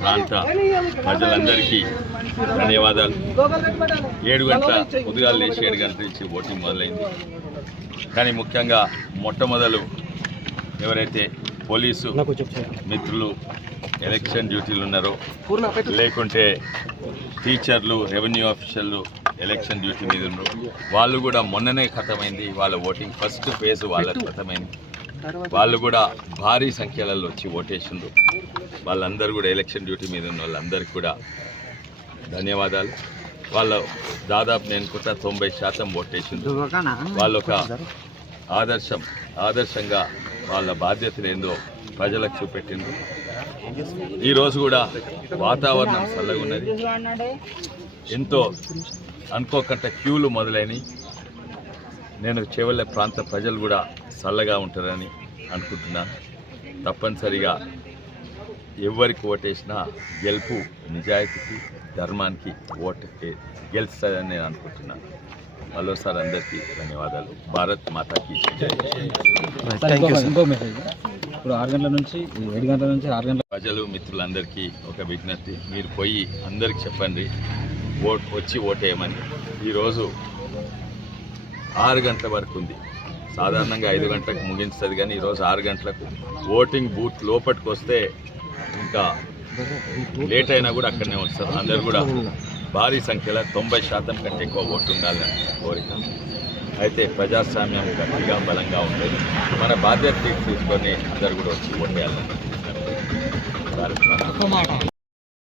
ప్రాంత ప్రజలందరికీ ధన్యవాదాలు. 7 గంటల ఉదయాలు లేచి 7 గంటల నుంచి ఓటింగ్ మొదలైంది. కానీ ముఖ్యంగా మొట్టమొదలు ఎవరైతే పోలీసు మిత్రులు ఎలక్షన్ డ్యూటీలు ఉన్నారో, లేకుంటే టీచర్లు, రెవెన్యూ ఆఫీసర్లు ఎలక్షన్ డ్యూటీ మీద ఉన్నారు, వాళ్ళు కూడా మొన్ననే ఖతమైంది. వాళ్ళ ఓటింగ్ ఫస్ట్ ఫేజ్ వాళ్ళ ఖతమైంది. వాళ్ళు కూడా భారీ సంఖ్యలలో వచ్చి ఓటేసిండ్రు. వాళ్ళందరూ కూడా ఎలక్షన్ డ్యూటీ మీద ఉన్న వాళ్ళందరికీ కూడా ధన్యవాదాలు. వాళ్ళు దాదాపు నేను కూడా 90% ఓటేసిండ్రు. వాళ్ళు ఒక ఆదర్శంగా వాళ్ళ బాధ్యతలు ఏందో ప్రజలకు చూపెట్టిండ్రు. ఈరోజు కూడా వాతావరణం చల్లగా ఉన్నది. ఎంతో అనుకోకుండా క్యూలు మొదలైనవి. నేను చేవల్ల ప్రాంత ప్రజలు కూడా చల్లగా ఉంటారని అనుకుంటున్నాను. తప్పనిసరిగా ఎవరికి ఓటేసినా గెలుపు నిజాయితీకి, ధర్మానికి ఓటు గెలుస్తుందని నేను అనుకుంటున్నాను. మరోసారి అందరికీ ధన్యవాదాలు. భారత్ మాతాకి జై. ఇప్పుడు 6 గంటల నుంచి 7 గంటల నుంచి 6 గంటల ప్రజలు మిత్రులందరికీ ఒక విజ్ఞప్తి, మీరు పోయి అందరికి చెప్పండి వచ్చి ఓటేయమని. ఈరోజు 6 గంటల వరకు ఉంది. సాధారణంగా 5 గంటలకు ముగించుతుంది, కానీ ఈరోజు 6 గంటలకు ఓటింగ్ బూత్ లోపలికి వస్తే ఇంకా లేట్ అయినా కూడా అక్కడనే వస్తారు. అందరు కూడా భారీ సంఖ్యలో 90% కంటే ఎక్కువ ఓటు ఉండాలని కోరిక. అయితే ప్రజాస్వామ్యం గట్టిగా బలంగా ఉంటుంది. మన బాధ్యత తీసుకొని అందరు కూడా వచ్చి ఓటేయాలని.